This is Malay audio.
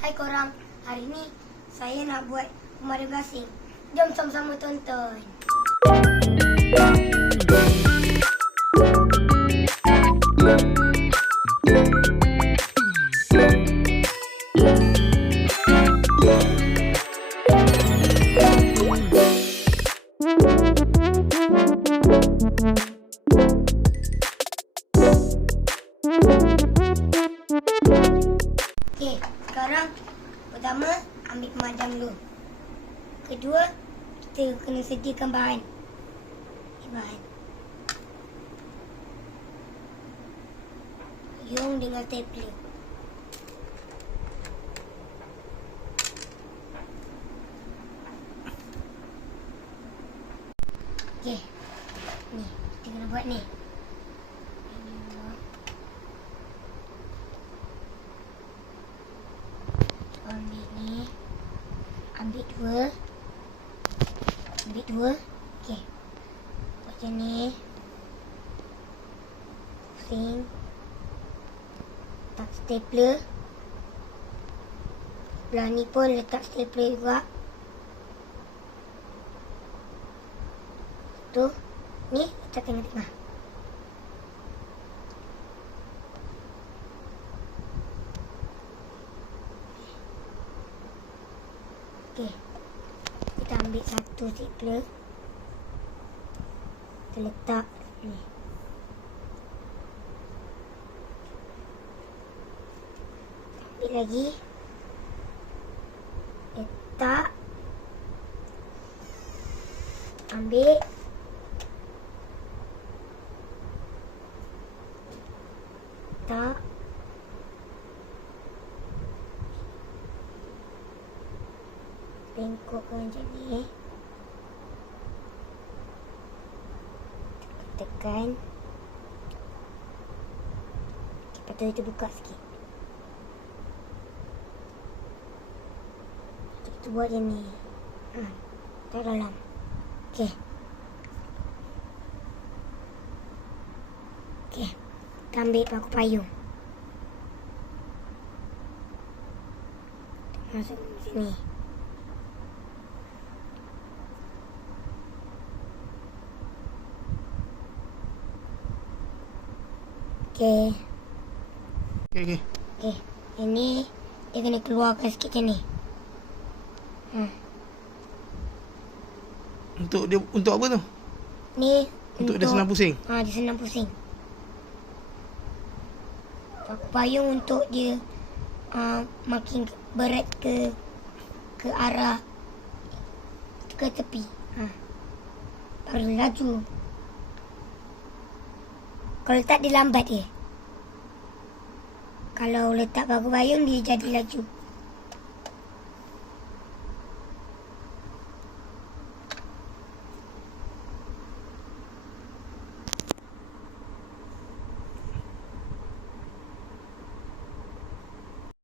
Hai korang, hari ni saya nak buat pemada gasing. Jom sama-sama tonton. Okey, sekarang pertama ambil pemadam dulu. Kedua, kita kena sediakan bahan. Bahan. Yung dengan stapler. Okey. Ni, kita kena buat ni. Ini dulu. ambil ni ambil dua. Ambil dua. Okey. Macam ni. Pusing. Letak stapler. Sebelah ni pun letak stapler juga. Tu. Ni letak tengah-tengah Okey. Kita ambil satu stapler. Kita letak ni. Ambil lagi. Letak. Ambil. Letak. Bengkokkan macam ni. Tekan. Lepas tu kita buka sikit. Kita buat macam ni. Ha. Taruh dalam. Okey. Okey. Kita ambil paku payung. Masuk sini. Okey. Okey okey. Okey. Ini dia kena keluarkan sikit macam ni. Ha. Untuk dia untuk apa tu? Ni Untuk dia senang pusing. Ha, dia senang pusing. Payung untuk dia uh, makin berat ke ke arah ke tepi. Ha. Baru laju. Kalau letak dia lambat dia. Kalau letak paku payung dia jadi laju.